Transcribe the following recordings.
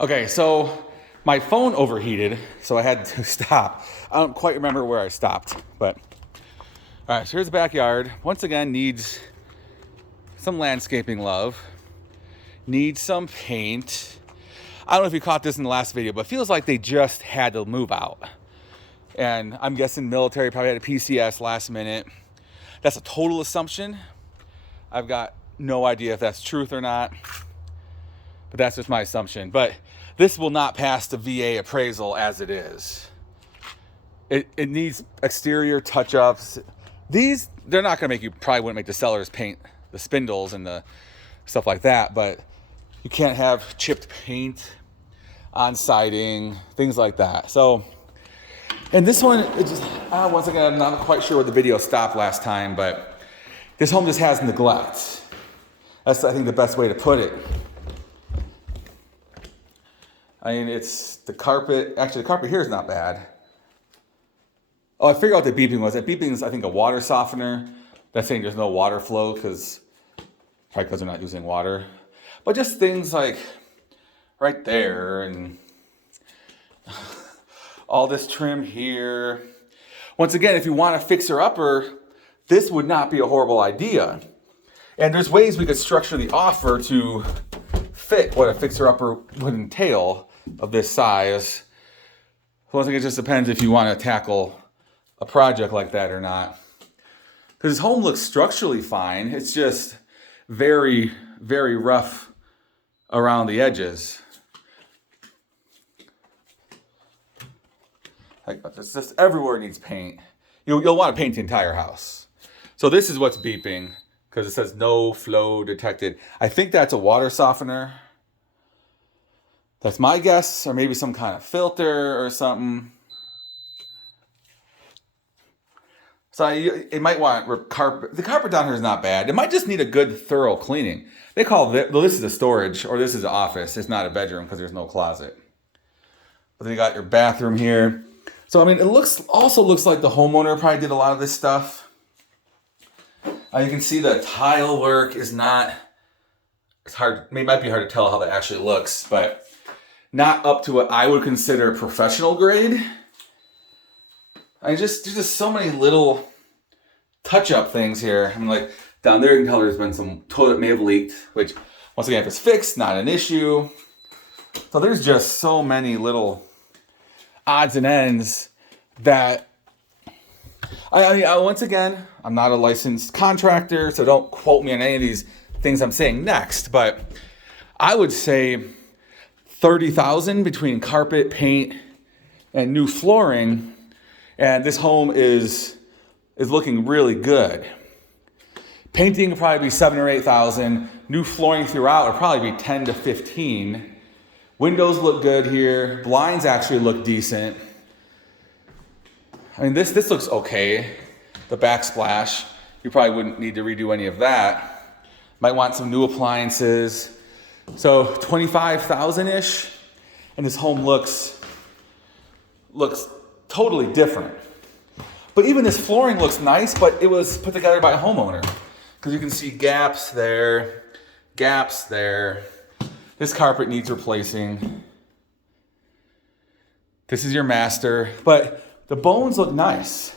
Okay, so my phone overheated, so I had to stop. I don't quite remember where I stopped, but all right, so here's the backyard. Once again, needs some landscaping love, needs some paint. I don't know if you caught this in the last video, but it feels like they just had to move out. And I'm guessing military probably had a PCS last minute. That's a total assumption. I've got no idea if that's truth or not, but that's just my assumption. But this will not pass the VA appraisal as it is. It needs exterior touch-ups. These, they're not gonna make you, probably wouldn't make the sellers paint the spindles and the stuff like that, but you can't have chipped paint on siding, things like that. So, and this one, it just, once again, I'm not quite sure where the video stopped last time, but this home just has neglect. That's, I think, the best way to put it. I mean, it's the carpet. Actually, the carpet here is not bad. Oh, I figured out what the beeping was. That beeping is, I think, a water softener. That's saying there's no water flow probably because they're not using water. But just things like right there and all this trim here. Once again, if you want a fixer-upper, this would not be a horrible idea. And there's ways we could structure the offer to fit what a fixer-upper would entail of this size. Once again, it just depends if you want to tackle a project like that or not. Because this home looks structurally fine. It's just very, very rough around the edges. Like, it's just everywhere needs paint. You'll want to paint the entire house. So this is what's beeping because it says no flow detected. I think that's a water softener. That's my guess, or maybe some kind of filter or something. So it might want carpet. The carpet down here is not bad. It might just need a good thorough cleaning. They call this, well, this is a storage, or this is an office. It's not a bedroom because there's no closet. But then you got your bathroom here. So, I mean, it also looks like the homeowner probably did a lot of this stuff. You can see the tile work is not, it's hard, it might be hard to tell how that actually looks, but not up to what I would consider professional grade. There's just so many little touch-up things here. I mean, like down there you can tell there's been some toilet may have leaked, which once again, if it's fixed, not an issue. So there's just so many little odds and ends that once again, I'm not a licensed contractor, so don't quote me on any of these things I'm saying next, but I would say $30,000 between carpet, paint, and new flooring, and this home is looking really good. Painting would probably be $7,000 or $8,000. New flooring throughout would probably be $10,000 to $15,000. Windows look good here. Blinds actually look decent. I mean, this looks okay. The backsplash, you probably wouldn't need to redo any of that. Might want some new appliances. So $25,000-ish, and this home looks totally different. But even this flooring looks nice, but it was put together by a homeowner. Because you can see gaps there, gaps there. This carpet needs replacing. This is your master, but the bones look nice.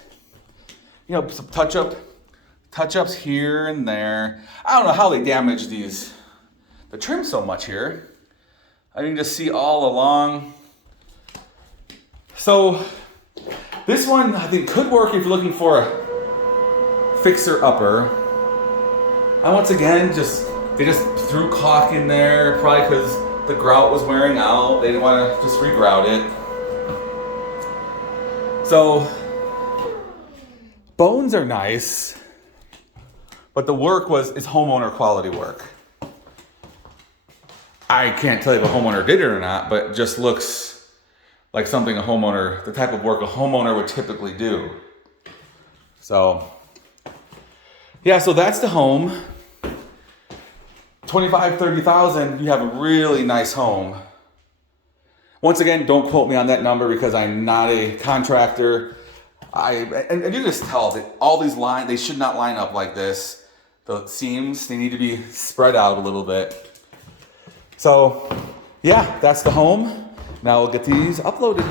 You know, some touch-ups here and there. I don't know how they damaged the trim so much here. I can just see all along. So this one I think could work if you're looking for a fixer-upper. And once again, they just threw caulk in there, probably because the grout was wearing out. They didn't want to just regrout it. So, bones are nice, but the work is homeowner quality work. I can't tell you if a homeowner did it or not, but it just looks like something the type of work a homeowner would typically do. So, yeah, so that's the home. $25,000, $30,000, you have a really nice home. Once again, don't quote me on that number because I'm not a contractor. And you just tell that all these lines, they should not line up like this. The seams, they need to be spread out a little bit. So yeah, that's the home. Now we'll get these uploaded.